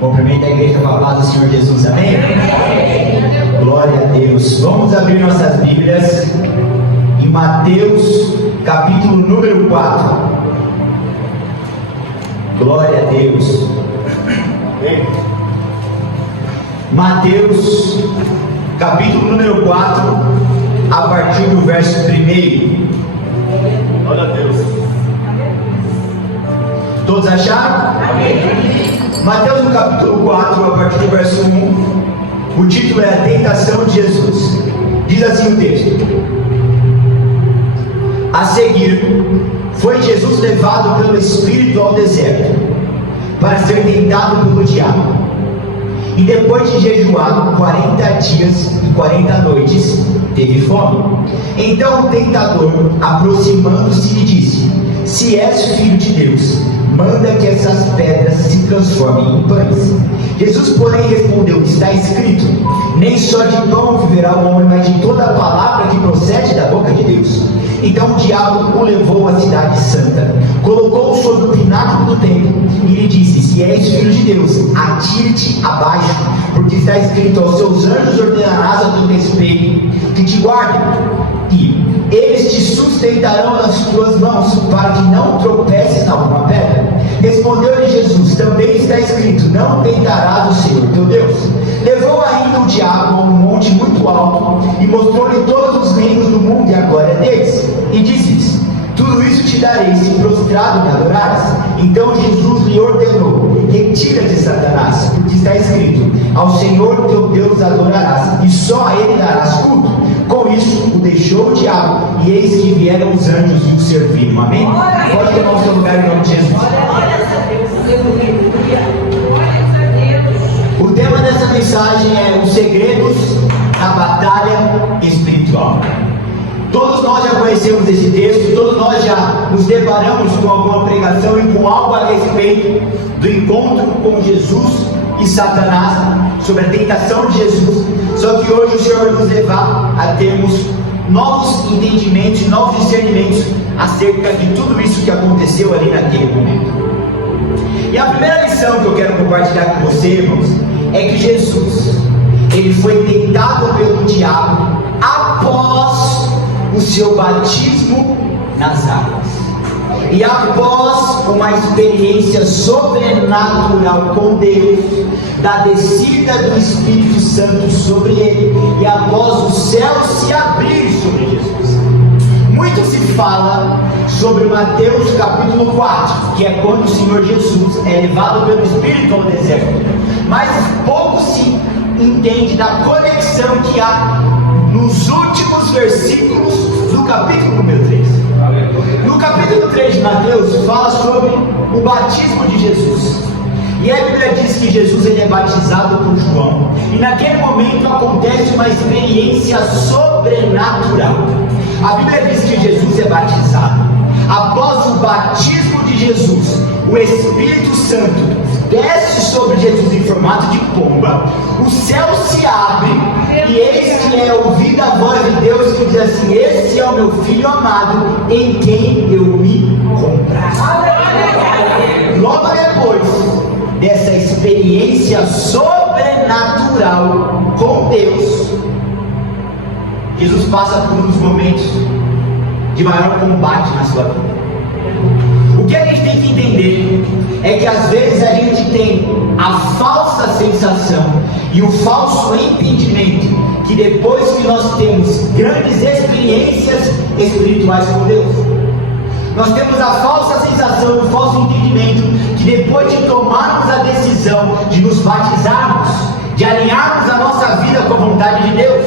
Cumprimenta a igreja com a paz do Senhor Jesus, amém? Glória a Deus. Vamos abrir nossas Bíblias em Mateus, capítulo número 4. Glória a Deus. Mateus, capítulo número 4, a partir do verso 1. Glória a Deus. Todos acharam? Amém. Mateus no capítulo 4, a partir do verso 1, o título é A Tentação de Jesus. Diz assim o texto: A seguir, foi Jesus levado pelo Espírito ao deserto, para ser tentado pelo diabo. E depois de jejuar 40 dias e 40 noites, teve fome. Então o tentador, aproximando-se, lhe disse: Se és filho de Deus, manda que essas pedras se transformem em pães. Jesus, porém, respondeu: Está escrito: Nem só de pão viverá o homem, mas de toda a palavra que procede da boca de Deus. Então o diabo o levou à cidade santa, colocou-o sobre o pináculo do templo e lhe disse: Se és filho de Deus, atire-te abaixo, porque está escrito: Aos seus anjos ordenarás a teu respeito que te guardem, e eles te sustentarão nas tuas mãos, para que não tropeces em alguma pedra. Respondeu-lhe Jesus: Também está escrito: Não tentarás o Senhor teu Deus. Levou ainda o diabo a um monte muito alto e mostrou-lhe todos os reinos do mundo e a glória deles, e disse-lhes: Tudo isso te darei, se prostrado me adorares. Então Jesus lhe ordenou: Retira-te, Satanás, porque está escrito: Ao Senhor teu Deus adorarás, e só a ele darás culto. Com isso o deixou o diabo, e eis que vieram os anjos e o serviram. Amém? Pode tomar o seu lugar em nome de Jesus. O tema dessa mensagem é os segredos da batalha espiritual. Todos nós já conhecemos esse texto, todos nós já nos deparamos com alguma pregação e com algo a respeito do encontro com Jesus e Satanás, sobre a tentação de Jesus. Só que hoje o Senhor vai nos levar a termos novos entendimentos, novos discernimentos acerca de tudo isso que aconteceu ali naquele momento. E a primeira lição que eu quero compartilhar com você, irmãos, é que Jesus, ele foi tentado pelo diabo após o seu batismo nas águas, e após uma experiência sobrenatural com Deus, da descida do Espírito Santo sobre ele, e após o céu se abrir sobre Jesus. Muito se fala sobre Mateus capítulo 4, que é quando o Senhor Jesus é levado pelo Espírito ao deserto, mas pouco se entende da conexão que há nos últimos versículos do capítulo número 3. No capítulo 3 de Mateus fala sobre o batismo de Jesus, e a Bíblia diz que Jesus ele é batizado por João, e naquele momento acontece uma experiência sobrenatural. A Bíblia diz que Jesus é batizado. Após o batismo de Jesus, o Espírito Santo desce sobre Jesus em formato de pomba, o céu se abre, e eis que é ouvida a voz de Deus que diz assim: Esse é o meu Filho amado, em quem eu me comprazo. Logo depois dessa experiência sobrenatural com Deus, Jesus passa por uns momentos de maior combate na sua vida. O que a gente tem que entender é que às vezes a gente tem a falsa sensação e o falso entendimento que depois que nós temos grandes experiências espirituais com Deus, nós temos a falsa sensação e o falso entendimento que depois de tomarmos a decisão de nos batizarmos, de alinharmos a nossa vida com a vontade de Deus,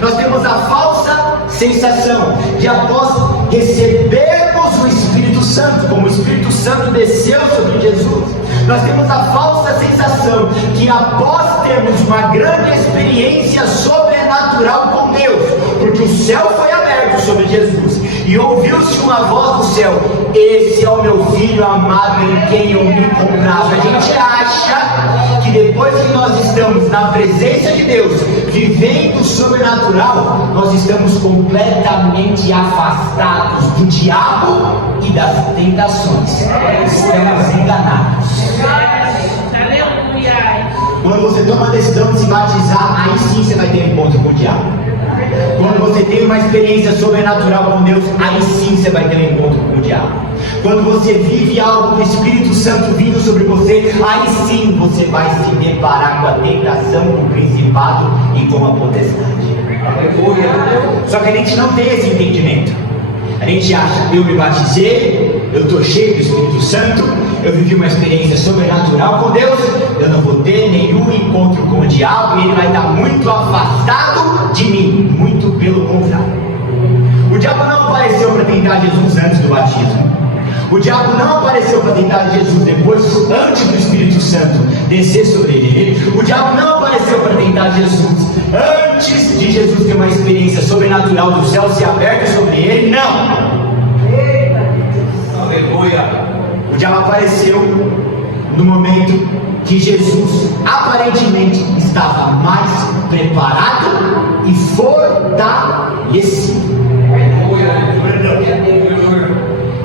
nós temos a falsa sensação de, após recebermos o Espírito Santo, como o Espírito Santo desceu sobre Jesus, nós temos a falsa sensação que, após termos uma grande experiência sobrenatural com Deus, porque o céu foi aberto sobre Jesus e ouviu-se uma voz do céu: Esse é o meu Filho amado, em quem eu me comprazo. A gente acha que depois que nós estamos na presença de Deus, vivendo o sobrenatural, nós estamos completamente afastados do diabo e das tentações. Estamos enganados. Aleluia. Quando você toma a decisão de se batizar, aí sim você vai ter encontro com o diabo. Quando você tem uma experiência sobrenatural com Deus, aí sim você vai ter um encontro com o diabo. Quando você vive algo do Espírito Santo vindo sobre você, aí sim você vai se deparar com a tentação, com o principado e com a potestade. Só que a gente não tem esse entendimento. A gente acha, eu me batizei, eu estou cheio do Espírito Santo, eu vivi uma experiência sobrenatural com Deus, eu não vou ter nenhum encontro com o diabo e ele vai estar muito afastado de mim. Muito pelo contrário. O diabo não apareceu para tentar Jesus antes do batismo. O diabo não apareceu para tentar Jesus depois, antes do Espírito Santo descer sobre ele. O diabo não apareceu para tentar Jesus antes de Jesus ter uma experiência sobrenatural do céu se aberto sobre ele. Não. Aleluia. O diabo apareceu no momento que Jesus aparentemente estava mais preparado e fortalecido.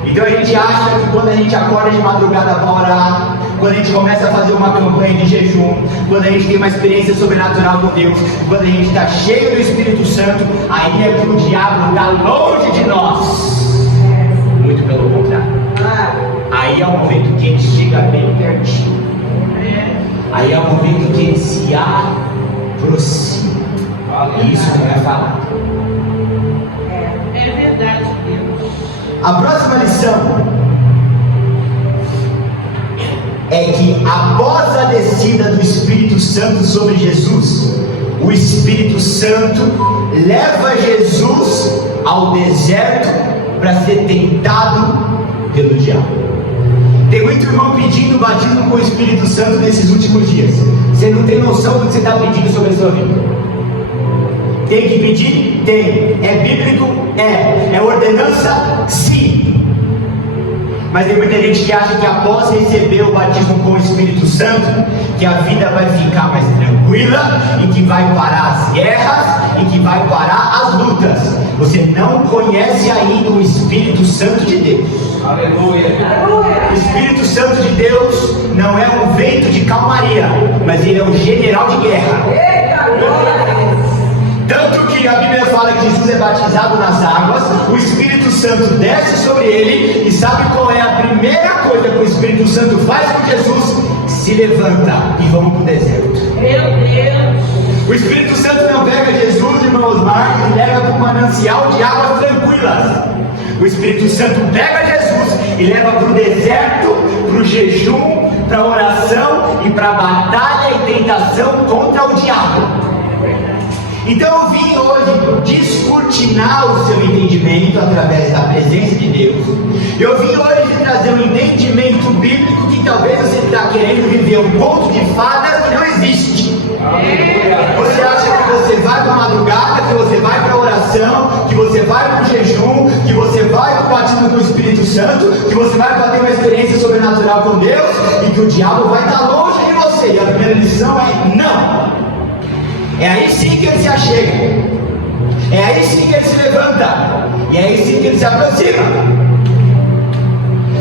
Então a gente acha que quando a gente acorda de madrugada para orar, quando a gente começa a fazer uma campanha de jejum, quando a gente tem uma experiência sobrenatural com Deus, quando a gente está cheio do Espírito Santo, aí é que o diabo está longe de nós. Muito pelo contrário. Aí é o momento que ele chega bem pertinho. Aí é o momento que ele se aproxima. E isso não é falado. É verdade, Deus. A próxima lição é que após a descida do Espírito Santo sobre Jesus, o Espírito Santo leva Jesus ao deserto para ser tentado pelo diabo. Tem muito irmão pedindo batismo com o Espírito Santo nesses últimos dias. Você não tem noção do que você está pedindo sobre a sua vida. Tem que pedir? Tem. É bíblico? É. É ordenança? Sim. Mas tem muita gente que acha que após receber o batismo com o Espírito Santo, que a vida vai ficar mais tranquila, e que vai parar as guerras, e que vai parar as lutas. Você não conhece ainda o Espírito Santo de Deus. Aleluia. O Espírito Santo de Deus não é um vento de calmaria, mas ele é um general de guerra. Tanto que a Bíblia fala que Jesus é batizado nas águas, o Espírito Santo desce sobre ele, e sabe qual é a primeira coisa que o Espírito Santo faz com Jesus? Se levanta e vamos para o deserto. Meu Deus! O Espírito Santo não pega Jesus, irmãos Marcos, e leva para um manancial de águas tranquilas. O Espírito Santo pega Jesus e leva para o deserto, para o jejum, para a oração e para a batalha e tentação contra o diabo. Então eu vim hoje descortinar o seu entendimento através da presença de Deus. Eu vim hoje trazer um entendimento bíblico que talvez você está querendo viver um conto de fadas que não existe. Você acha que você vai para a madrugada, que você vai para a oração, que você vai para o jejum, que você vai para o batismo do Espírito Santo, que você vai para ter uma experiência sobrenatural com Deus e que o diabo vai estar longe de você. E a primeira lição é não. É aí sim que ele se achega. É aí sim que ele se levanta. E é aí sim que ele se aproxima.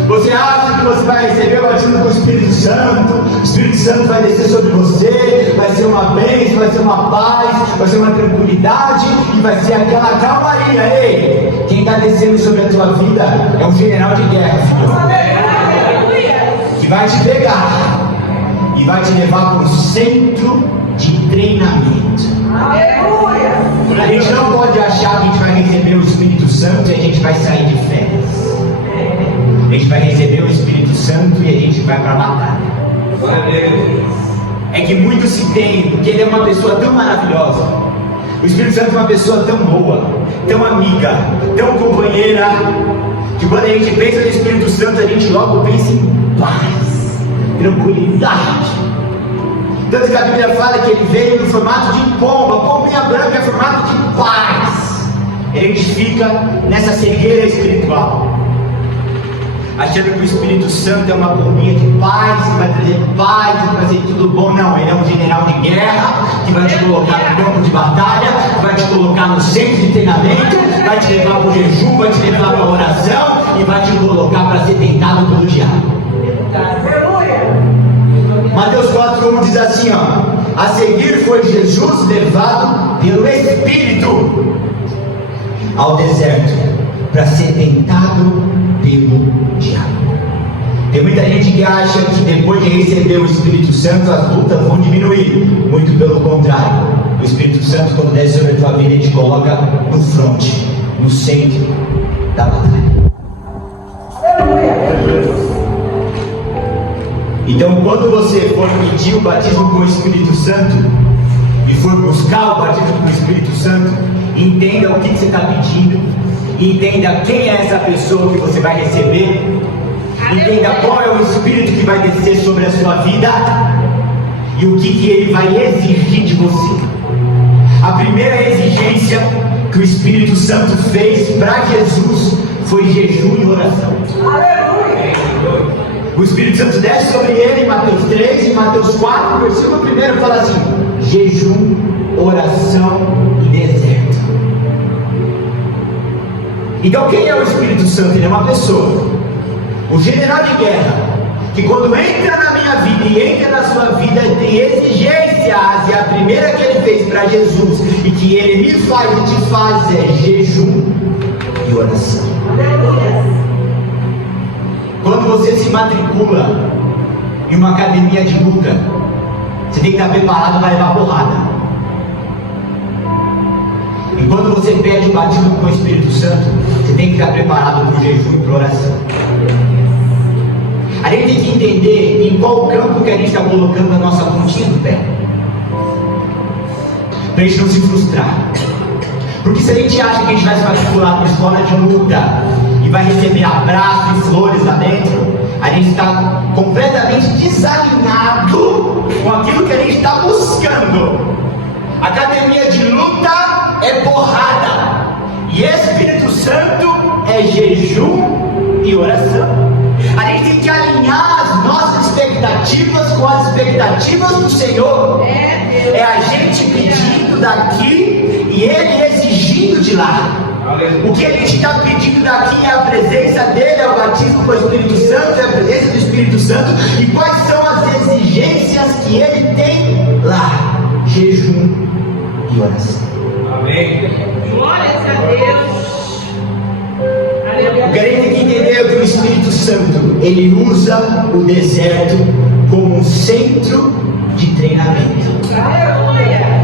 Você acha que você vai receber o batismo com o Espírito Santo, o Espírito Santo vai descer sobre você, vai ser uma bênção, vai ser uma paz, vai ser uma tranquilidade e vai ser aquela calmaria. Ei, quem está descendo sobre a tua vida é um general de guerra, filho, que vai te pegar e vai te levar para o centro de treinamento. A gente não pode achar que a gente vai receber o Espírito Santo e a gente vai sair de férias. A gente vai receber o Espírito Santo e a gente vai para a batalha. É que muito se tem, porque ele é uma pessoa tão maravilhosa. O Espírito Santo é uma pessoa tão boa, tão amiga, tão companheira, que quando a gente pensa no Espírito Santo, a gente logo pensa em paz, tranquilidade. Tanto que a Bíblia fala que ele veio no formato de pomba, a pombinha branca é formato de paz. A gente fica nessa cegueira espiritual, achando que o Espírito Santo é uma pombinha de paz, que vai trazer paz, que vai trazer tudo bom. Não, ele é um general de guerra, que vai te colocar no campo de batalha, que vai te colocar no centro de treinamento, vai te levar para o jejum, vai te levar para a oração e vai te colocar para ser tentado pelo diabo. Mateus 4:1 diz assim, ó: a seguir foi Jesus levado pelo Espírito ao deserto para ser tentado pelo diabo. Tem muita gente que acha que depois de receber o Espírito Santo as lutas vão diminuir. Muito pelo contrário. O Espírito Santo, quando desce sobre a tua vida, ele te coloca no fronte, no centro da batalha. Então, quando você for pedir o batismo com o Espírito Santo e for buscar o batismo com o Espírito Santo, entenda o que você está pedindo, entenda quem é essa pessoa que você vai receber, entenda qual é o Espírito que vai descer sobre a sua vida e o que ele vai exigir de você. A primeira exigência que o Espírito Santo fez para Jesus foi jejum e oração. O Espírito Santo desce sobre ele em Mateus 3 e Mateus 4, versículo 1 fala assim: jejum, oração e deserto. Então quem é o Espírito Santo? Ele é uma pessoa, o general de guerra, que quando entra na minha vida e entra na sua vida tem exigências, e a primeira que ele fez para Jesus e que ele me faz e te faz é jejum e oração. Quando você se matricula em uma academia de luta, você tem que estar preparado para levar porrada. E quando você pede o batismo com o Espírito Santo, você tem que estar preparado para o jejum e para a oração. A gente tem que entender em qual campo que a gente está colocando a nossa pontinha do pé, para a gente não se frustrar. Porque se a gente acha que a gente vai se matricular numa escola de luta e vai receber abraços e flores lá dentro, a gente está completamente desalinhado com aquilo que a gente está buscando. Academia de luta é porrada, e Espírito Santo é jejum e oração. A gente tem que alinhar as nossas expectativas com as expectativas do Senhor. É a gente pedindo daqui e Ele exigindo de lá. O que a gente está pedindo daqui é a presença dele, é o batismo com o Espírito Santo, é a presença do Espírito Santo. E quais são as exigências que ele tem lá? Jejum e oração. Amém. Glórias a Deus. O que a gente tem que entender é que o Espírito Santo, ele usa o deserto como um centro de treinamento.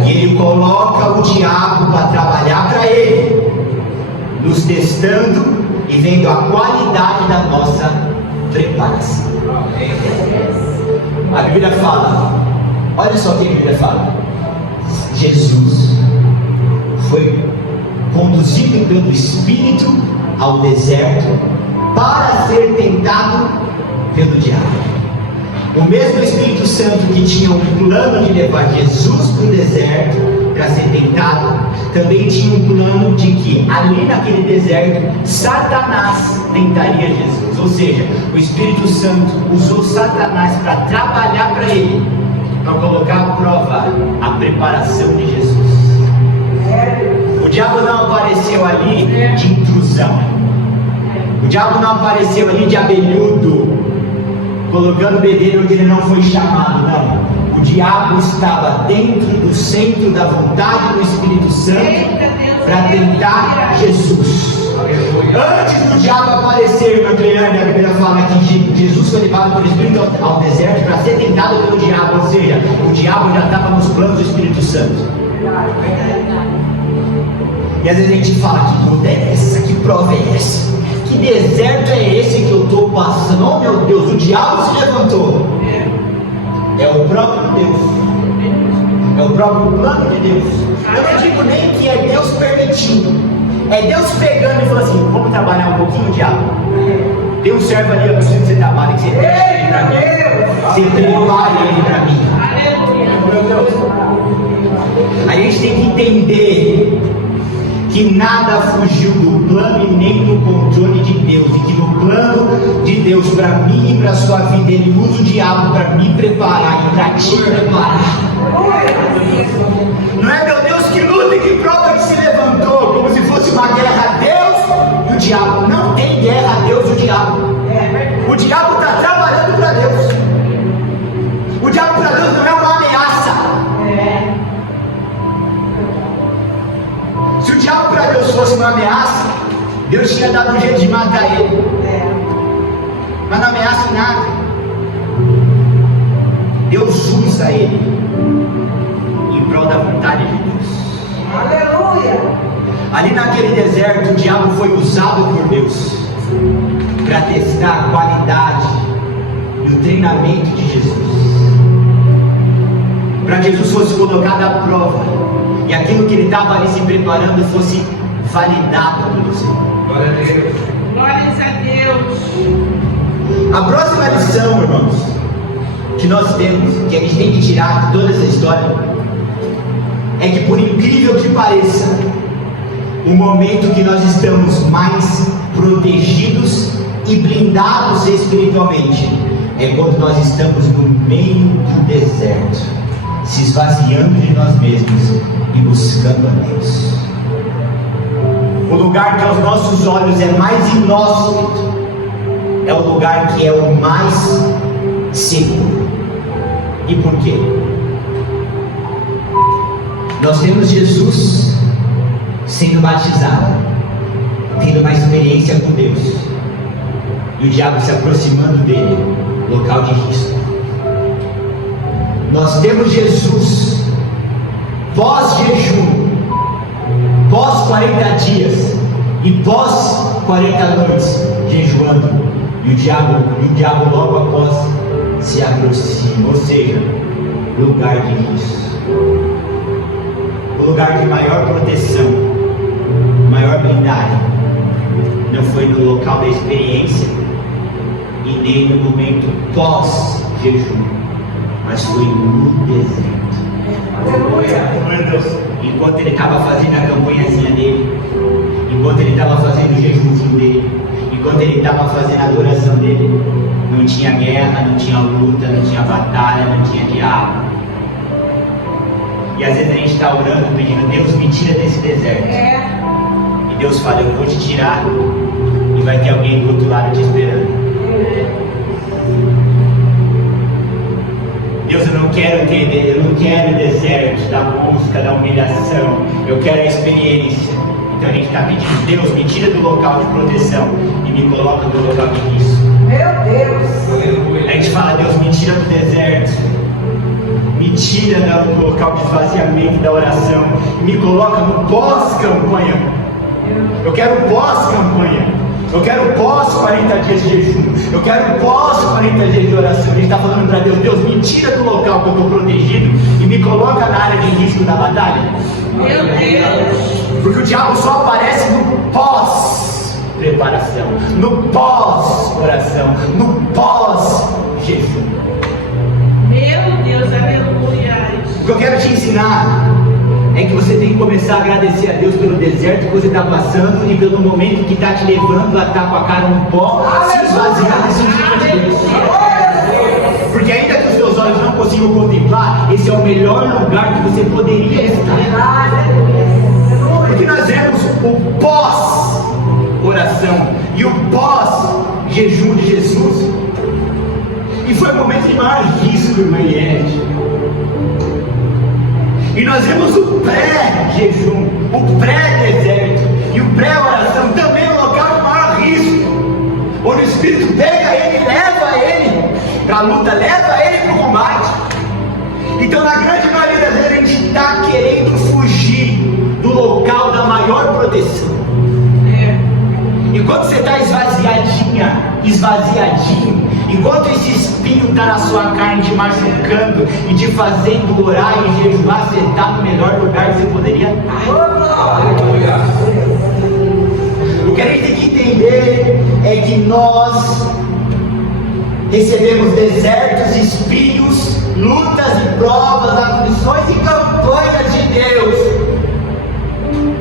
E ele coloca o diabo para trabalhar para ele, nos testando e vendo a qualidade da nossa preparação. A Bíblia fala, olha só o que a Bíblia fala: Jesus foi conduzido pelo Espírito ao deserto para ser tentado pelo diabo. O mesmo Espírito Santo que tinha um plano de levar Jesus para o deserto para ser tentado, também tinha um plano de que ali naquele deserto Satanás tentaria Jesus. Ou seja, o Espírito Santo usou Satanás para trabalhar para ele, para colocar à prova a preparação de Jesus. O diabo não apareceu ali de intrusão. O diabo não apareceu ali de abelhudo, colocando bedelho onde ele não foi chamado, não. O diabo estava dentro do centro da vontade do Espírito Santo para tentar Jesus. Antes do diabo aparecer no treinamento, a Bíblia fala que Jesus foi levado pelo Espírito ao deserto para ser tentado pelo diabo. Ou seja, o diabo já estava nos planos do Espírito Santo. E às vezes a gente fala: que luta é essa? Que prova é essa? Que deserto é esse que eu estou passando? Oh meu Deus, o diabo se levantou. É o próprio Deus, é o próprio plano de Deus. Eu não digo nem que é Deus permitindo, é Deus pegando e falando assim: vamos trabalhar um pouquinho, diabo. Tem um servo ali, eu preciso que você trabalhe, que você prepare ele para mim. Você prepare ele para mim. Meu Deus. A gente tem que entender que nada fugiu do plano e nem do controle de Deus, e que no plano de Deus para mim e para a sua vida, Ele usa o diabo para me preparar e para te preparar. Não é meu Deus que luta e que prova que se levantou, como se fosse uma guerra a Deus e o diabo. Não tem guerra a Deus e o diabo. O diabo está trabalhando para Deus. O diabo Deus tinha dado um jeito de matar ele, mas não ameaça em nada. Deus usa ele em prol da vontade de Deus. Aleluia. Ali naquele deserto, o diabo foi usado por Deus para testar a qualidade e o treinamento de Jesus, para que Jesus fosse colocado à prova e aquilo que ele estava ali se preparando fosse validado pelo Senhor. Glória a Deus. Glórias a Deus. A próxima lição, irmãos, que nós temos, que a gente tem que tirar de toda essa história, é que, por incrível que pareça, o momento que nós estamos mais protegidos e blindados espiritualmente é quando nós estamos no meio do deserto, se esvaziando de nós mesmos e buscando a Deus. O lugar que aos nossos olhos é mais inóspito é o lugar que é o mais seguro. E por quê? Nós temos Jesus sendo batizado, tendo uma experiência com Deus, e o diabo se aproximando dele, local de risco. Nós temos Jesus pós-jejum, pós 40 dias e pós 40 noites jejuando, e o diabo logo após se aproxima, ou seja, lugar de risco, o lugar de maior proteção, maior blindagem, não foi no local da experiência e nem no momento pós-jejum, mas foi no deserto. Aleluia. Enquanto ele estava fazendo a campanhazinha dele, enquanto ele estava fazendo o jejumzinho dele, enquanto ele estava fazendo a adoração dele, não tinha guerra, não tinha luta, não tinha batalha, não tinha diabo. E às vezes a gente está orando, pedindo: Deus, me tira desse deserto. E Deus fala: eu vou te tirar, e vai ter alguém do outro lado te esperando. Deus, eu não quero o deserto da busca, da humilhação, eu quero a experiência. Então a gente está pedindo: Deus, me tira do local de proteção e me coloca no local de risco. Meu Deus. A gente fala: Deus, me tira do deserto, me tira do local de esvaziamento da oração, me coloca no pós-campanha. Eu quero pós-campanha. Eu quero pós 40 dias de jejum. Eu quero pós 40 dias de oração. A gente está falando para Deus: Deus, me tira do local que eu estou protegido e me coloca na área de risco da batalha. Meu Deus. Porque o diabo só aparece no pós-preparação, no pós-oração, no pós-jejum. Meu Deus, aleluia. O que eu quero te ensinar é que você tem que começar a agradecer a Deus pelo deserto que você está passando e pelo momento que está te levando a estar com a cara no pó, se esvaziar desse tipo de Deus. Porque ainda que os seus olhos não consigam contemplar, esse é o melhor lugar que você poderia estar. Porque nós vemos o pós-oração e o pós-jejum de Jesus, e foi o momento de maior risco, irmã Eliette. E nós vemos o pré-jejum, o pré-deserto e o pré-oração também no local de maior risco, onde o Espírito pega ele, leva ele para a luta, leva ele para o combate. Então, na grande maioria das vezes, a gente está querendo fugir do local da maior proteção. Enquanto você está esvaziadinho, enquanto esse espinho está na sua carne te machucando e te fazendo orar e jejuar, você está no melhor lugar que você poderia estar. O que a gente tem que entender é que nós recebemos desertos, espinhos, lutas e provas, aflições e campanhas de Deus.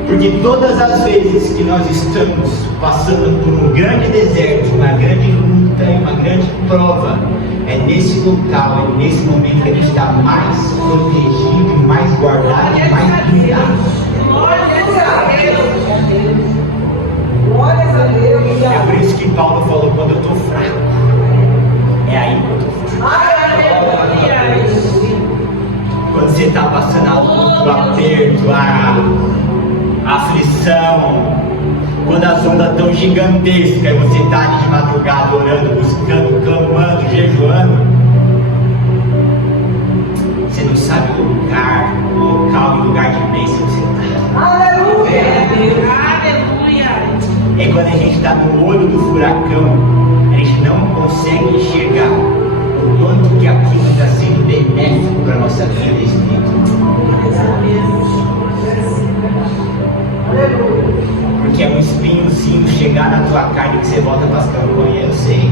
Porque todas as vezes que nós estamos passando por um grande deserto, uma grande luta e uma grande prova, é nesse local, é nesse momento que a gente está mais protegido, mais guardado, mais blindado. Glórias a Deus. É por isso que Paulo falou: quando eu estou fraco, é aí que eu estou fraco. Quando você está passando a luta, o aperto, a aflição, Quando as ondas estão gigantescas e você está ali de madrugada orando, buscando, clamando, jejuando, você não sabe o lugar, o local e o lugar de bênção que você está. Aleluia. Aleluia. É quando a gente está no olho do furacão, a gente não consegue enxergar o quanto que aquilo está sendo benéfico para a nossa vida espiritual. Porque é um espinhozinho chegar na tua carne que você volta para as campanhas, eu sei.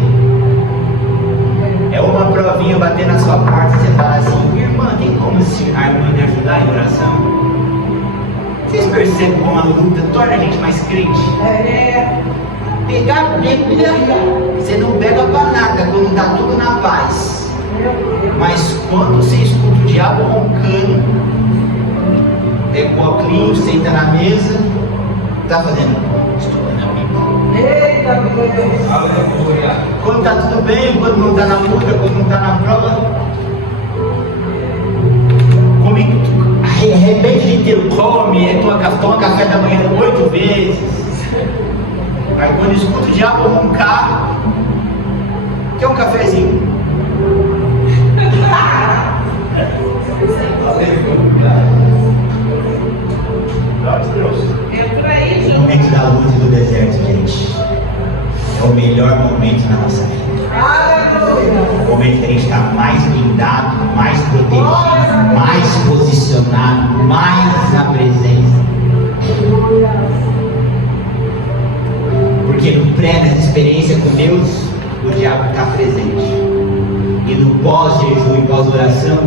É uma provinha bater na sua porta e você fala assim: irmã, tem como a irmã me ajudar em oração? Vocês percebem como a luta torna a gente mais crente? Pegar a Bíblia, você não pega para nada quando está tudo na paz. Mas quando você escuta o diabo roncando, pega o óculos, senta na mesa, está fazendo, estudando a Bíblia. Eita Deus. Aleluia. Quando está tudo bem, quando não está na luta, quando não está na prova, come, arrebente inteiro, come, toma café da manhã 8 vezes. Aí quando escuta o diabo roncar, quer um cafezinho. Glória a Deus. É por aí, O João. momento da luta e do deserto, gente, é o melhor momento na nossa vida. Aleluia. O momento que a gente está mais blindado, mais protegido, mais posicionado, mais na presença. Porque no pré, nessa experiência com Deus, o diabo está presente. E no pós-jejum e pós-oração,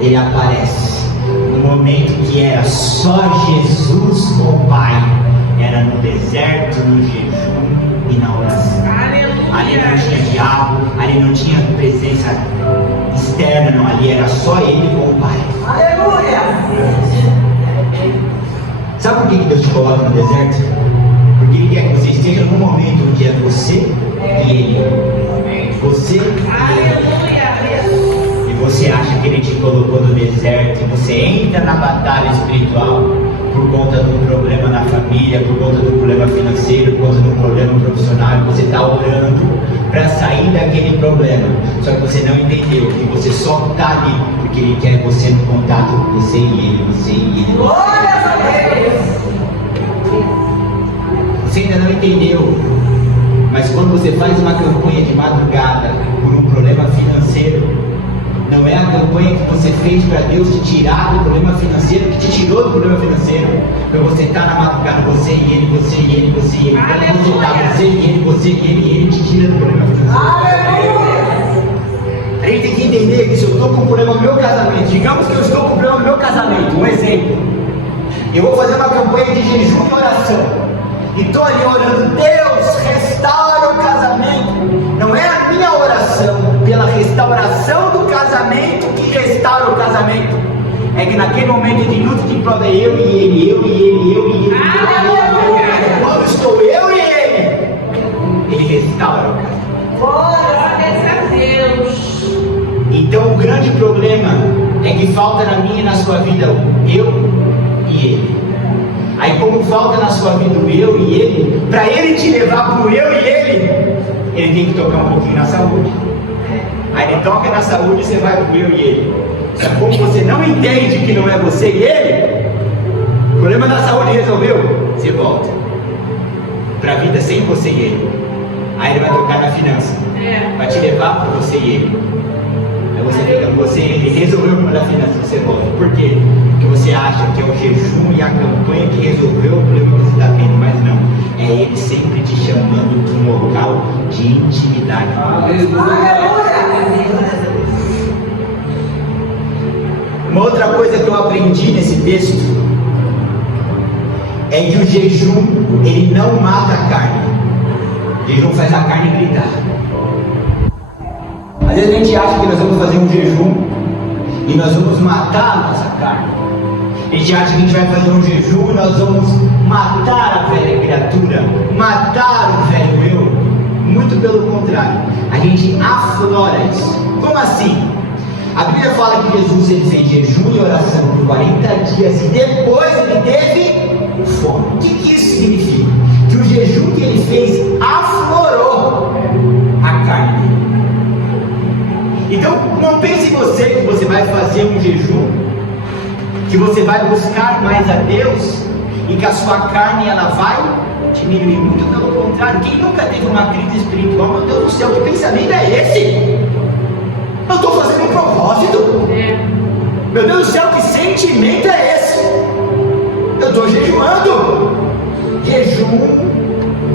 ele aparece. No momento que era só Jesus com o Pai, era no deserto, no jejum e na oração. Ali não tinha diabo, ali não tinha presença externa, não. Ali era só ele com o Pai. Aleluia. Sabe por que Deus te coloca no deserto? Porque Ele quer que você esteja num momento onde é você e Ele. Você e Ele. Aleluia. E você acha que Ele te colocou no deserto e você entra na batalha espiritual por conta do problema na família, por conta do problema financeiro, por conta do problema profissional, e você está orando para sair daquele problema. Só que você não entendeu que você só está ali porque Ele quer você no contato com você e Ele, você e Ele. Glória a Deus. Você ainda não entendeu, mas quando você faz uma campanha de madrugada por um problema financeiro, não é a campanha que você fez para Deus te tirar do problema financeiro, que te tirou do problema financeiro. Quando você está na madrugada, você e Ele, você e Ele, você e Ele. Quando você está, você e Ele, você e Ele te tira do problema financeiro. Aleluia. A gente tem que entender que se eu estou com um problema no meu casamento, digamos que eu estou com um problema no meu casamento, um exemplo, eu vou fazer uma campanha de jejum e oração. E estou ali orando: Deus, restaura o casamento. Não é a minha oração pela restauração do casamento que restaura o casamento. É que naquele momento de luta, de prova, é eu e ele, eu e ele, eu e ele. Quando estou eu e ele restaura o casamento. Glória a Deus. Então o grande problema é que falta na minha e na sua vida eu e ele. Aí como falta na sua vida o eu e ele, para ele te levar para o eu e ele tem que tocar um pouquinho na saúde. Aí ele toca na saúde e você vai para o eu e ele. Só que como você não entende que não é você e ele, o problema da saúde resolveu, você volta para a vida sem você e ele. Aí ele vai tocar na finança, vai te levar para você e ele. Aí você fica com você e ele, resolveu o problema da finança, você volta. Por quê? Porque você acha que é o jejum e a campanha que resolveu o problema que você está tendo, mas não. É ele sempre te chamando para um local de intimidade. Uma outra coisa que eu aprendi nesse texto é que o jejum, ele não mata a carne. O jejum faz a carne gritar. Às vezes a gente acha que nós vamos fazer um jejum e nós vamos matar a nossa carne. A gente acha que a gente vai fazer um jejum e nós vamos matar a velha criatura, matar o velho eu. Muito pelo contrário, a gente aflora isso. Como assim? A Bíblia fala que Jesus ele fez jejum e oração por 40 dias e depois ele teve fome. O que isso significa? Que o fazer um jejum, que você vai buscar mais a Deus e que a sua carne ela vai diminuir. Muito pelo contrário. Quem nunca teve uma crise espiritual, meu Deus do céu, que pensamento é esse? Eu estou fazendo um propósito? Meu Deus do céu, que sentimento é esse? Eu estou jejuando. Jejum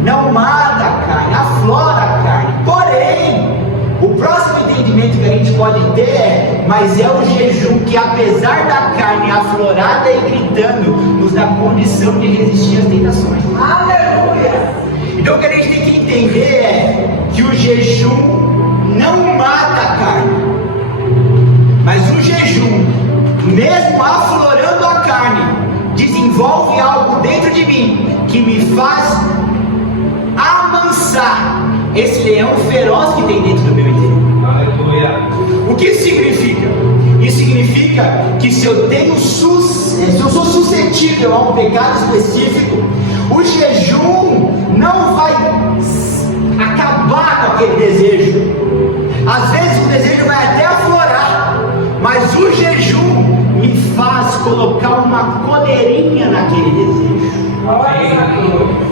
não mata a carne, aflora a carne. Porém, o próximo entendimento que a gente pode ter é: mas é o jejum que, apesar da carne aflorada e gritando, nos dá condição de resistir às tentações. Aleluia! Então o que a gente tem que entender é que o jejum não mata a carne, mas o jejum, mesmo aflorando a carne, desenvolve algo dentro de mim que me faz amansar esse leão feroz que tem dentro do meu interior. Aleluia. O que isso significa? Isso significa que se eu sou suscetível a um pecado específico, o jejum não vai acabar com aquele desejo. Às vezes o desejo vai até aflorar, mas o jejum me faz colocar uma coleirinha naquele desejo.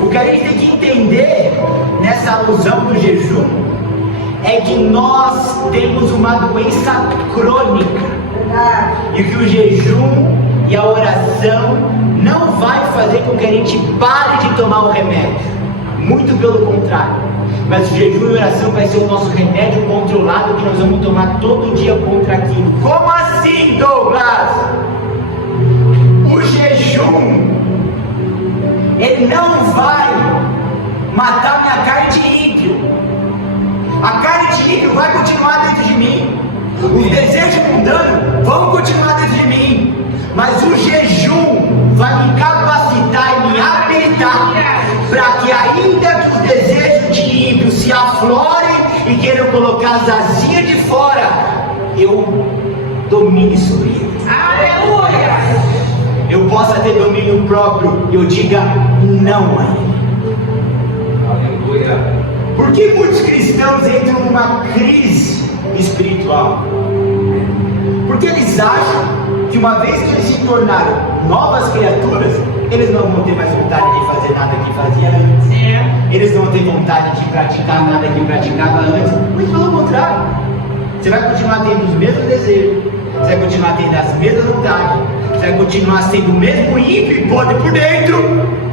O que a gente tem que entender nessa alusão do jejum é que nós temos uma doença crônica e que o jejum e a oração não vai fazer com que a gente pare de tomar o remédio, muito pelo contrário. Mas o jejum e a oração vai ser o nosso remédio controlado que nós vamos tomar todo dia contra aquilo. Como assim, Douglas? O jejum, ele não vai matar minha carne de ímpio. A carne de ímpio vai continuar dentro de mim. Os desejos mundanos vão continuar dentro de mim. Mas o jejum vai me capacitar e me habilitar para que, ainda que os desejos de ímpio se aflorem e queiram colocar as asinhas de fora, eu domine sobre eles. Aleluia! Eu possa ter domínio próprio e eu diga não a ele. Aleluia. Por que muitos cristãos entram numa crise espiritual? Porque eles acham que uma vez que eles se tornaram novas criaturas, eles não vão ter mais vontade de fazer nada que fazia antes. Eles não vão ter vontade de praticar nada que praticava antes. Muito pelo contrário. Você vai continuar tendo os mesmos desejos, você vai continuar tendo as mesmas vontades, você vai continuar sendo o mesmo ímpio e podre por dentro.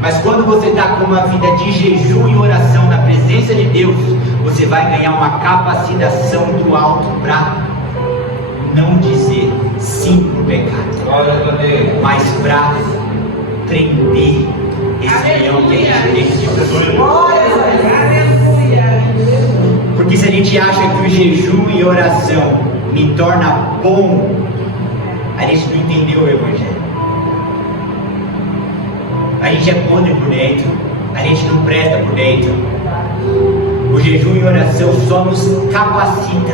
Mas quando você está com uma vida de jejum e oração na presença de Deus, você vai ganhar uma capacitação do alto para não dizer sim para o pecado, Glória a Deus. mas para prender esse leão que a gente tem de você. Porque se a gente acha que o jejum e oração me torna bom, a gente não entendeu o Evangelho. A gente é podre por dentro, a gente não presta por dentro. O jejum e oração só nos capacita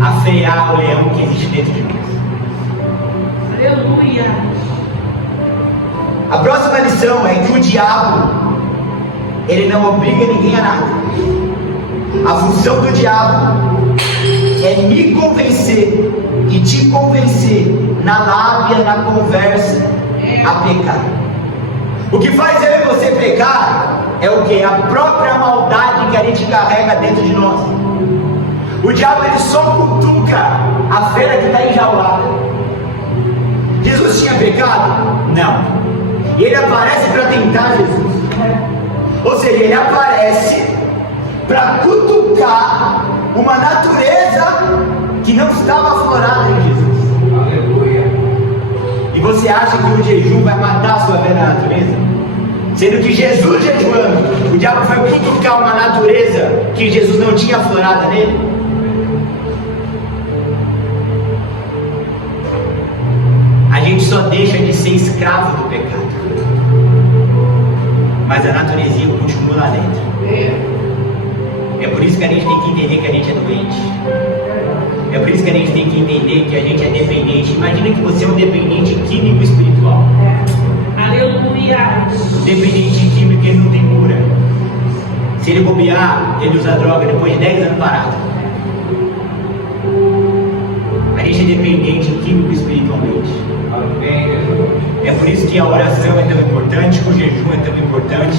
a frear o leão que existe dentro de nós. Aleluia! A próxima lição é que o diabo, ele não obriga ninguém a nada. A função do diabo é me convencer e te convencer na lábia, na conversa, a pecar. O que faz eu e você pecar é o que? A própria maldade que a gente carrega dentro de nós. O diabo, ele só cutuca a fera que está enjaulada. Jesus tinha pecado? Não. E ele aparece para tentar Jesus. Ou seja, ele aparece para cutucar uma natureza que não estava aflorada em Jesus. Aleluia. E você acha que o jejum vai matar a sua velha natureza? Sendo que Jesus jejuando, o diabo foi cutucar uma natureza que Jesus não tinha aflorada nele? A gente só deixa de ser escravo do pecado, mas a natureza continua lá dentro. É por isso que a gente tem que entender que a gente é doente. É por isso que a gente tem que entender que a gente é dependente. Imagina que você é um dependente químico espiritual. Aleluia! O dependente químico, ele não tem cura. Se ele bobear, ele usa droga depois de 10 anos parado. A gente totalmente dependente químico e espiritualmente. Amém, Jesus. É por isso que a oração é tão importante, que o jejum é tão importante,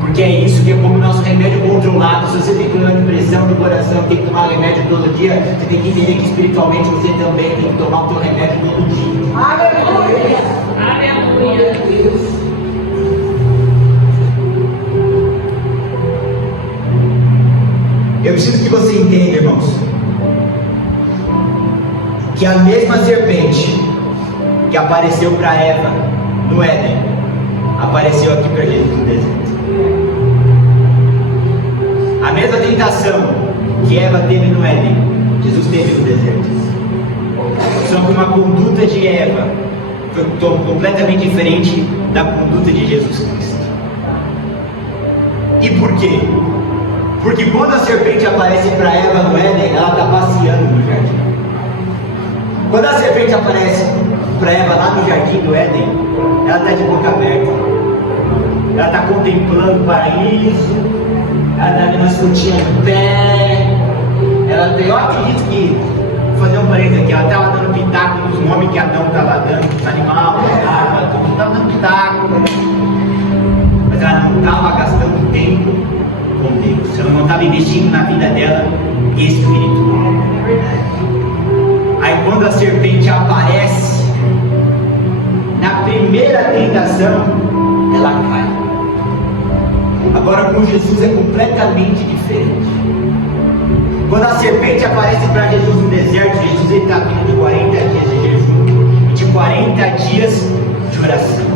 porque é isso que é como nosso remédio controlado. Se você tem problema de pressão do coração, tem que tomar remédio todo dia, você tem que entender que espiritualmente você também tem que tomar o seu remédio todo dia. Aleluia. Aleluia. Eu preciso que você entenda, irmãos, que a mesma serpente que apareceu para Eva no Éden, apareceu aqui para Jesus no deserto. A mesma tentação que Eva teve no Éden, Jesus teve no deserto. Só que uma conduta de Eva foi completamente diferente da conduta de Jesus Cristo. E por quê? Porque quando a serpente aparece para Eva no Éden, ela está passeando no jardim. Quando a serpente aparece para Eva lá no jardim do Éden, ela está de boca aberta. Ela está contemplando o paraíso. Ela está vendo as frutinhas no pé. Ela tem, eu acredito que, vou fazer um parênteses aqui, ela estava dando pitaco nos nomes que Adão estava dando, os animais, as árvores, tudo, estava dando pitaco. Mas ela não estava gastando tempo com Deus, ela não estava investindo na vida dela espiritual. Aí quando a serpente aparece, na primeira tentação, ela cai. Agora com Jesus é completamente diferente. Quando a serpente aparece para Jesus no deserto, Jesus está vindo de 40 dias de jejum e de 40 dias de oração.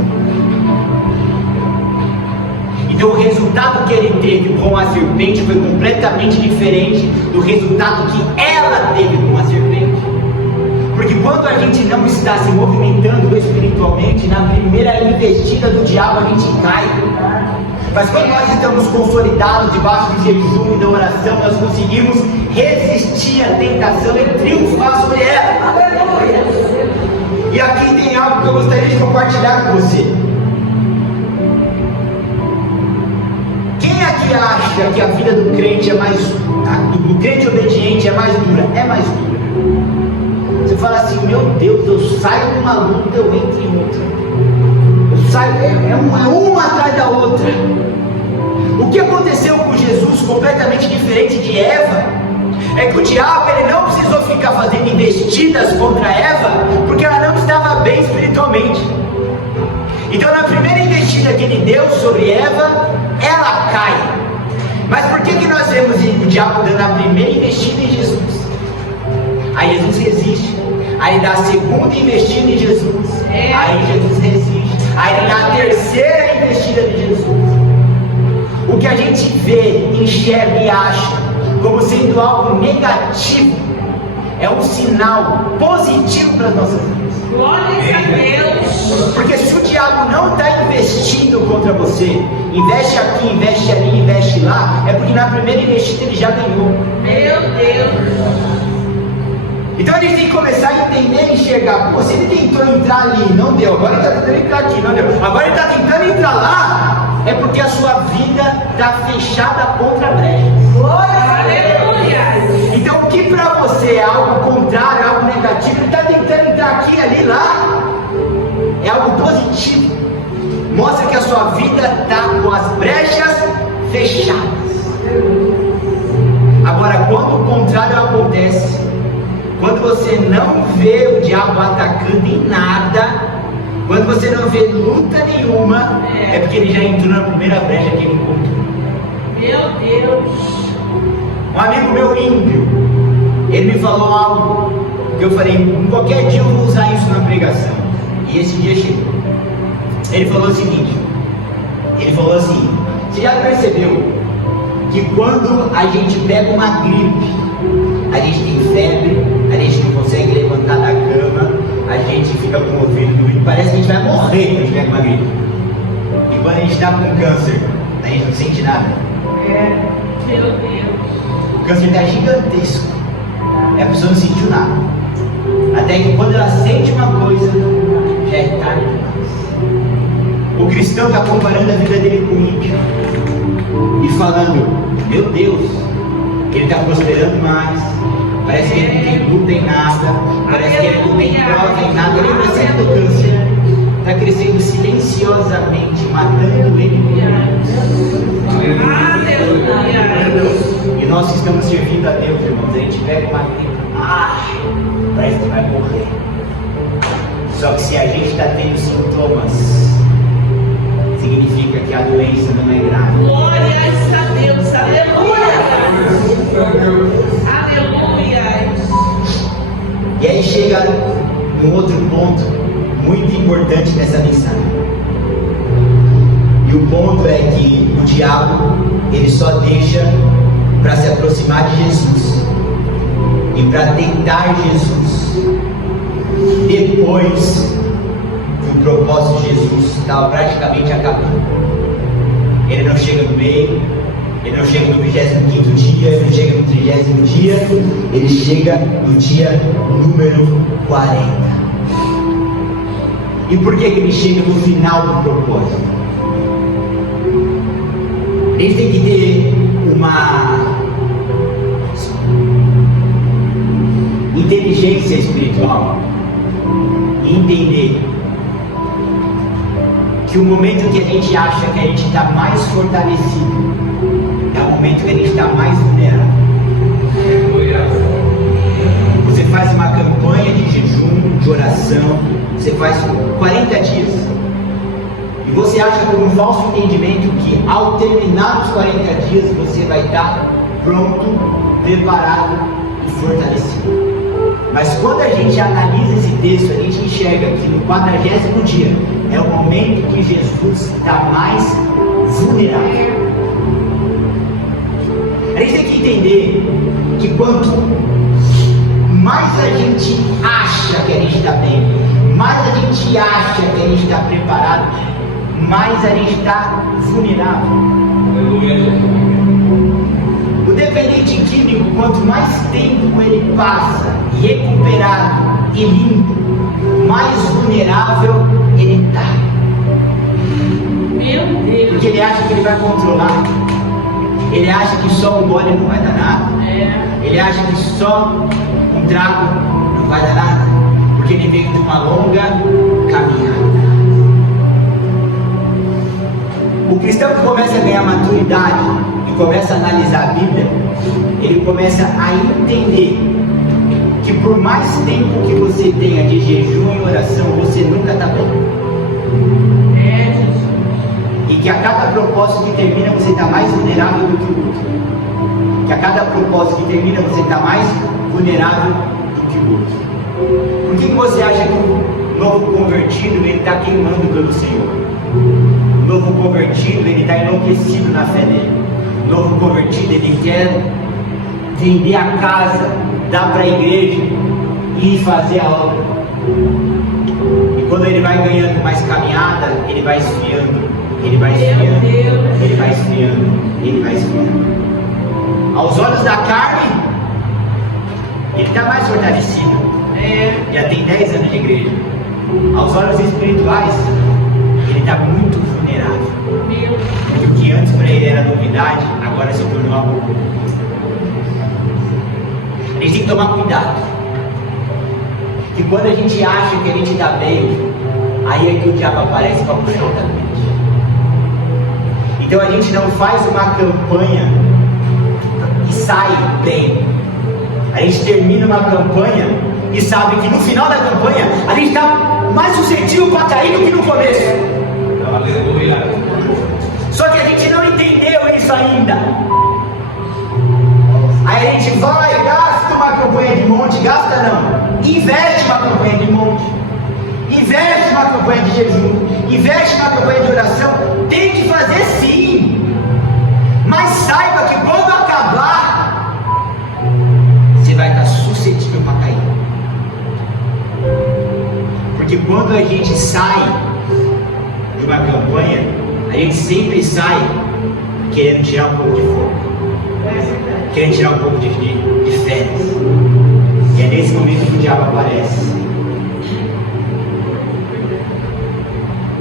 Então o resultado que ele teve com a serpente foi completamente diferente do resultado que ela teve com a serpente. Porque quando a gente não está se movimentando espiritualmente, na primeira investida do diabo a gente cai. Mas quando nós estamos consolidados debaixo do jejum e da oração, nós conseguimos resistir à tentação e triunfar sobre ela. E aqui tem algo que eu gostaria de compartilhar com você. Quem aqui acha que a vida do crente é mais, do crente obediente é mais dura? É mais dura. Você fala assim, meu Deus, eu saio de uma luta, eu entro em outra. Eu saio, é uma atrás da outra. O que aconteceu com Jesus, completamente diferente de Eva, é que o diabo ele não precisou ficar fazendo investidas contra Eva, porque ela não estava bem espiritualmente. Então na primeira investida que ele deu sobre Eva, ela cai. Mas por que nós vemos o diabo dando a primeira investida em Jesus? Aí Jesus resiste. Aí dá a segunda investida em Jesus. Aí Jesus resiste. Aí dá a terceira investida de Jesus. O que a gente vê, enxerga e acha como sendo algo negativo é um sinal positivo para as nossas vidas. Glória a Deus. Porque se o diabo não está investindo contra você, investe aqui, investe ali, investe lá, é porque na primeira investida ele já ganhou. Meu Deus. Então a gente tem que começar a entender e enxergar. Pô, se ele tentou entrar ali, não deu. Agora ele está tentando entrar aqui, não deu. Agora ele está tentando entrar lá, é porque a sua vida está fechada contra a brecha. Aleluia. Então o que para você é algo contrário, algo negativo, ele está tentando entrar aqui, ali, lá, é algo positivo. Mostra que a sua vida está com as brechas fechadas. Agora quando o contrário acontece, quando você não vê o diabo atacando em nada, quando você não vê luta nenhuma, é porque ele já entrou na primeira brecha que ele encontrou. Meu Deus. Um amigo meu ímpio, ele me falou algo que eu falei, em qualquer dia eu vou usar isso na pregação. E esse dia chegou. Ele falou o seguinte, você já percebeu que quando a gente pega uma gripe, a gente tem febre, a gente não consegue levantar da cama, a gente fica com o ouvido doído, parece que a gente vai morrer quando a gente pega uma gripe. E quando a gente está com câncer, a gente não sente nada. Meu Deus. O câncer está gigantesco, e a pessoa não sentiu nada. Até que quando ela sente uma coisa, já é tarde demais. O cristão está comparando a vida dele com o ímpio e falando, meu Deus, ele está prosperando mais, Parece que ele não tem luta em nada, parece que ele não tem prova em nada. Lembra sempre do câncer? Está crescendo silenciosamente, matando ele por dentro. Aleluia. E nós que estamos servindo a Deus, irmãos, a gente pega uma tempo, parece que vai morrer. Só que se a gente está tendo sintomas, significa que a doença não é grave. Glórias a Deus. Aleluia. Aleluia. E aí chega um outro ponto muito importante nessa mensagem. E o ponto é que o diabo, ele só deixa para se aproximar de Jesus e para tentar Jesus depois que o propósito de Jesus estava praticamente acabando. Ele não chega no meio, ele não chega no 25º dia, ele não chega no 30º dia, ele chega no dia número 40. E por que ele chega no final do propósito? Ele tem que ter uma inteligência espiritual e entender que o momento que a gente acha que a gente está mais fortalecido é o momento que a gente está mais vulnerável. Você faz uma campanha de jejum, de oração, você faz 40 dias e você acha por um falso entendimento que ao terminar os 40 dias você vai estar pronto, preparado e fortalecido. Mas quando a gente analisa esse texto, a gente enxerga que no 40º dia é o momento que Jesus está mais vulnerável. A gente tem que entender que quanto mais a gente acha que a gente está bem, mais a gente acha que a gente está preparado, mais a gente está vulnerável. O dependente químico, quanto mais tempo ele passa recuperado e limpo, mais vulnerável ele está. Meu Deus. Porque ele acha que ele vai controlar. Ele acha que só um gole não vai dar nada. Ele acha que só um trago não vai dar nada. Porque ele veio de uma longa caminhada. O cristão que começa a ganhar maturidade e começa a analisar a Bíblia, ele começa a entender que por mais tempo que você tenha de jejum e oração, você nunca está bem. E que a cada propósito que termina, você está mais vulnerável do que o outro. Que a cada propósito que termina, você está mais vulnerável do que o outro. Por que você acha que o novo convertido ele está queimando pelo Senhor? O novo convertido ele está enlouquecido na fé dele. O novo convertido ele quer vender a casa, dar para a igreja e fazer a obra. E quando ele vai ganhando mais caminhada, ele vai esfriando. Ele vai esfriando, ele vai esfriando, ele vai esfriando. Aos olhos da carne, ele está mais fortalecido. Já tem 10 anos de igreja. Aos olhos espirituais, ele está muito vulnerável. Porque o que antes para ele era novidade, agora se tornou algo. A gente tem que tomar cuidado. Que quando a gente acha que a gente está bem, aí é que o diabo aparece para puxar o tapete. Então a gente não faz uma campanha e sai bem. A gente termina uma campanha e sabe que no final da campanha a gente está mais suscetível para cair do que no começo. Aleluia. Só que a gente não entendeu isso ainda. Aí a gente vai, gasta uma campanha de monte, gasta não, investe uma campanha de monte, investe uma campanha de jejum, investe uma campanha de oração. Tem que fazer sim, mas saiba que quando acabar, você vai estar suscetível para cair. Porque quando a gente sai de uma campanha, a gente sempre sai querendo tirar um pouco de fogo, querendo tirar um pouco de férias. E é nesse momento que o diabo aparece.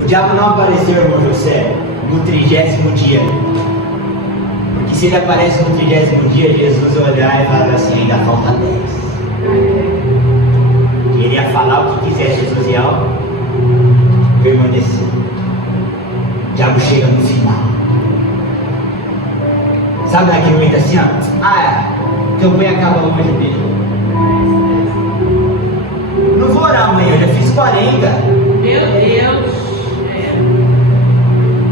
O diabo não apareceu, irmão José, no 30º dia. Porque se ele aparece no 30º dia, Jesus olhar e falar assim, ainda falta 10. Ele ia falar o que quiser, Jesus ia permanecer. O diabo chega no final. Sabe naquele momento assim, ó? A campanha acaba hoje, Pedro. Não vou orar amanhã, eu já fiz 40. Meu Deus.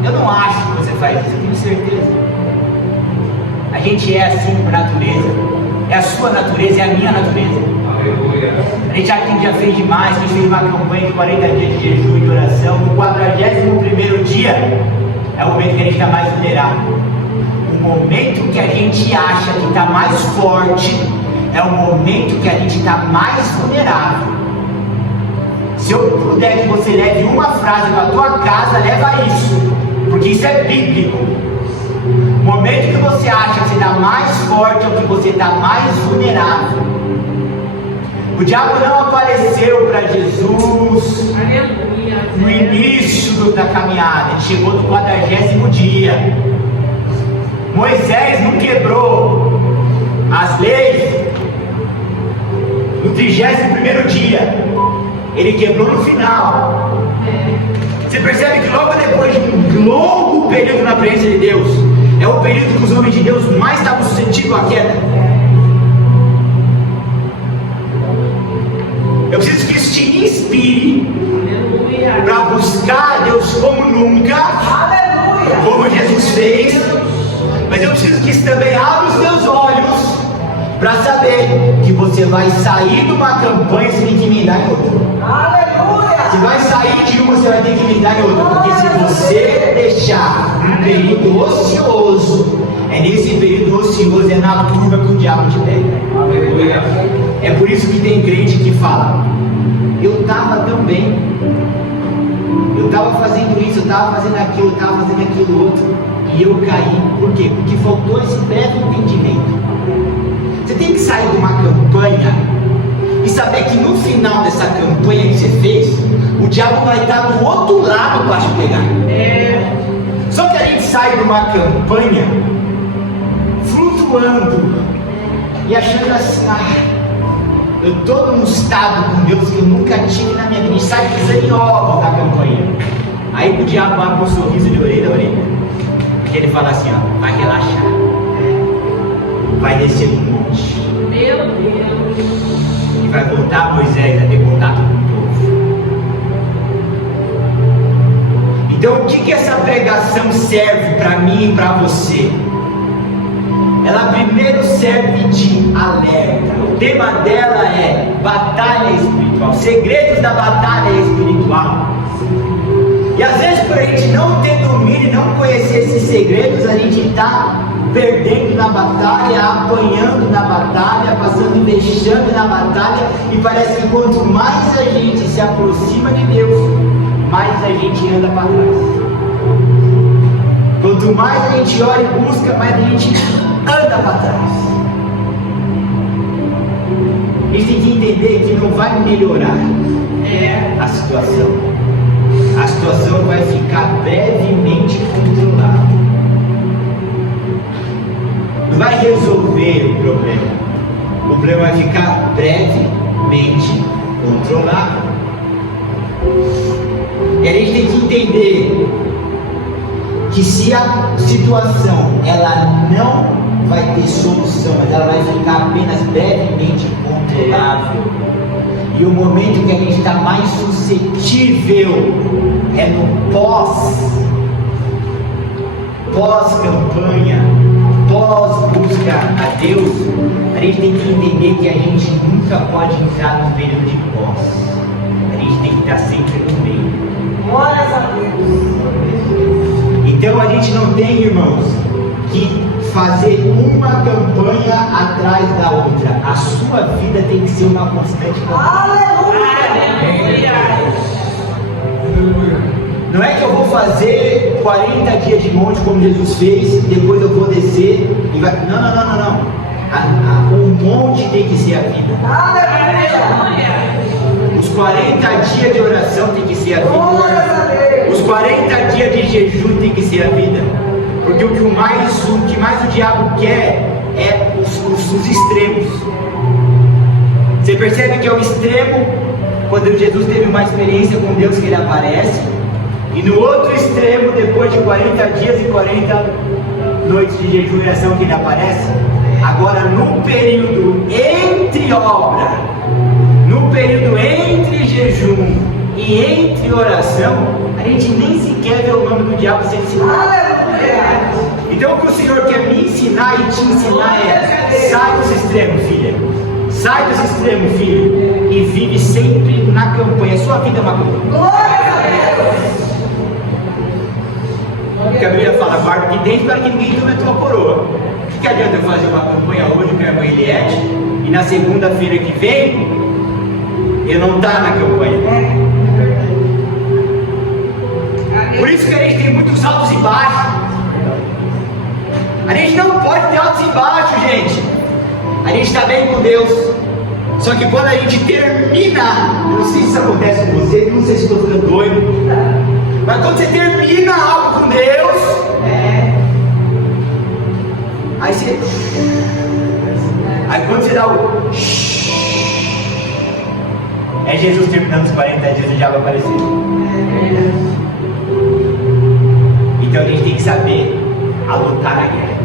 Eu não acho que você faz isso, eu tenho certeza. A gente é assim por natureza. É a sua natureza, é a minha natureza. Aleluia. A gente acha que a gente já fez demais, que a gente fez uma campanha de 40 dias de jejum e de oração. No 41º dia é o momento que a gente está mais vulnerável. O momento que a gente acha que está mais forte é o momento que a gente está mais vulnerável. Se eu puder que você leve uma frase para a tua casa, leva isso, porque isso é bíblico. O momento que você acha que você está mais forte é o que você está mais vulnerável. O diabo não apareceu para Jesus no início da caminhada, ele chegou no 40º dia. Moisés não quebrou as leis no 31º dia, ele quebrou no final. Você percebe que logo depois de um longo período na presença de Deus, é o período que os homens de Deus mais estavam suscetíveis à queda. Eu preciso que isso te inspire para buscar Deus como nunca, como Jesus fez. Mas eu preciso que isso também abra os teus olhos para saber que você vai sair de uma campanha, você tem que emendar em outra. Você vai sair de uma, você vai ter que emendar em outra. Porque se você deixar um período ocioso, é nesse período ocioso, é na curva que o diabo te pega. Aleluia. É por isso que tem crente que fala, eu estava tão bem, eu estava fazendo isso, eu estava fazendo aquilo, eu estava fazendo aquilo outro, e eu caí. Por quê? Porque faltou esse breve entendimento. Você tem que sair de uma campanha e saber que no final dessa campanha que você fez, o diabo vai estar do outro lado para te pegar. Só que a gente sai de uma campanha flutuando e achando assim, eu estou num estado com Deus que eu nunca tive na minha vida. E sai pisando em ovos da campanha. Aí o diabo abre um sorriso de orelha a orelha. Porque ele fala assim, vai relaxar, vai descer no monte. Meu Deus. E vai voltar Moisés a ter contato com o povo. Então o que essa pregação serve para mim e para você? Ela primeiro serve de alerta. O tema dela é batalha espiritual, segredos da batalha espiritual. E às vezes por a gente não ter domínio, não conhecer esses segredos, a gente está perdendo na batalha, apanhando na batalha, passando vexame na batalha, e parece que quanto mais a gente se aproxima de Deus, mais a gente anda para trás. Quanto mais a gente ora e busca, mais a gente anda para trás. A gente tem que entender que não vai melhorar a situação. A situação vai ficar brevemente controlada. Não vai resolver o problema vai ficar brevemente controlado. E a gente tem que entender que se a situação ela não vai ter solução, mas ela vai ficar apenas brevemente controlável, e o momento que a gente está mais suscetível é no pós-campanha, pós-busca a Deus. A gente tem que entender que a gente nunca pode entrar no período de pós. A gente tem que estar sempre no meio. Glórias a Deus. Então a gente não tem, irmãos, que fazer uma campanha atrás da outra. A sua vida tem que ser uma constante campanha. Aleluia. Não é que eu vou fazer 40 dias de monte como Jesus fez, depois eu vou descer e vai. Não. O monte tem que ser a vida. Aleluia. Os 40 dias de oração tem que ser a vida. Os 40 dias de jejum tem que ser a vida. Porque o que mais o diabo quer é os extremos. Você percebe que é o extremo quando Jesus teve uma experiência com Deus que ele aparece, e no outro extremo, depois de 40 dias e 40 noites de jejum e oração que ele aparece. Agora no período entre obra, no período entre jejum e entre oração, a gente nem sequer vê o nome do diabo sendo ensinado. Então o que o Senhor quer me ensinar e te ensinar é: sai dos extremos, filha. Sai dos extremos, filho. E vive sempre na campanha. Sua vida é uma campanha. Porque a Bíblia fala: guarda aqui dentro para que ninguém tome a tua coroa. O que adianta eu fazer uma campanha hoje com a irmã Eliette e na segunda-feira que vem eu não estar na campanha? Por isso que a gente tem muitos altos e baixos. A gente não pode ter altos e baixos, gente. A gente está bem com Deus. Só que quando a gente termina, eu não sei se isso acontece com você, não sei se estou ficando doido, mas quando você termina algo com Deus, aí quando você dá o é Jesus terminando os 40 dias e já vai aparecer. Então a gente tem que saber a lutar na guerra,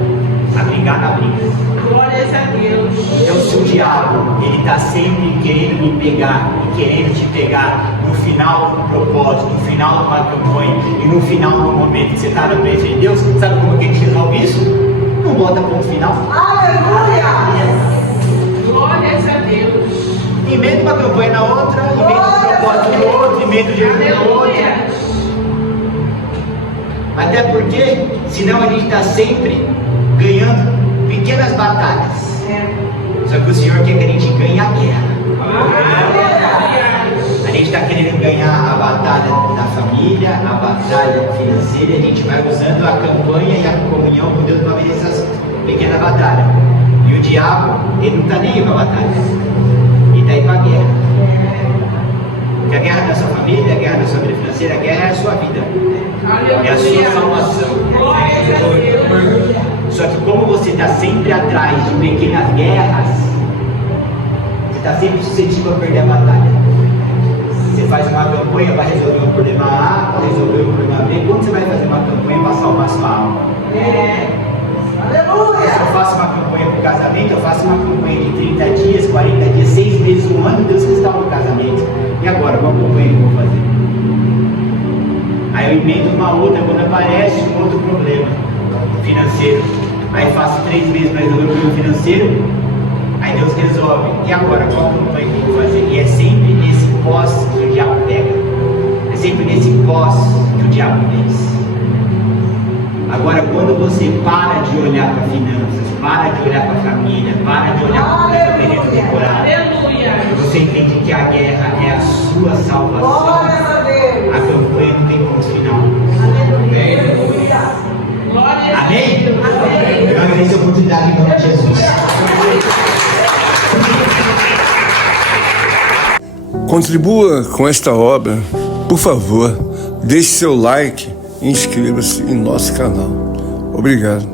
a brigar na briga. Glórias a Deus. Então se o diabo, ele está sempre querendo me pegar e querendo te pegar no final de um propósito, no final de uma campanha e no final de um momento que você está na presença de Deus, sabe como que a gente resolve isso? Não bota ponto final. Aleluia! Glórias a Deus. Emenda uma campanha na outra, emenda um propósito no outro, emenda o dinheiro no outro. Aleluia. Até porque, senão a gente está sempre ganhando pequenas batalhas. Só que o Senhor quer que a gente ganhe a guerra. A gente está querendo ganhar a batalha da família, a batalha financeira, e a gente vai usando a campanha e a comunhão com Deus para vencer essas pequenas batalhas. E o diabo, ele não está nem aí para a batalha, ele está aí para a guerra. Porque a guerra da sua família, a guerra da sua vida financeira, a guerra é a sua vida, é a sua salvação. Glórias a Deus. Só que como você está sempre atrás de pequenas guerras, você está sempre suscetível a perder a batalha. Você faz uma campanha para resolver o problema A, para resolver o problema B. Quando você vai fazer uma campanha para salvar sua alma? Aleluia! Se eu faço uma campanha para o casamento, eu faço uma campanha de 30 dias, 40 dias, 6 meses, um ano, Deus restaura o casamento. E agora, qual campanha que eu vou fazer? Aí eu emendo uma outra quando aparece um outro problema financeiro. Aí faço 3 meses para resolver o problema financeiro. Aí Deus resolve. E agora, qual campanha que eu vou fazer? E é sempre nesse pós que o diabo pega. É sempre nesse pós que o diabo vence. Agora, quando você para de olhar para finanças, para de olhar para família, para de olhar para o terreno temporário, Aleluia. você entende que a guerra é a sua salvação. Glórias a Deus! A campanha não tem ponto final. Aleluia! Glórias a Amém? Deus. Eu agradeço a oportunidade em nome de Jesus. Contribua com esta obra, por favor, deixe seu like e inscreva-se em nosso canal. Obrigado.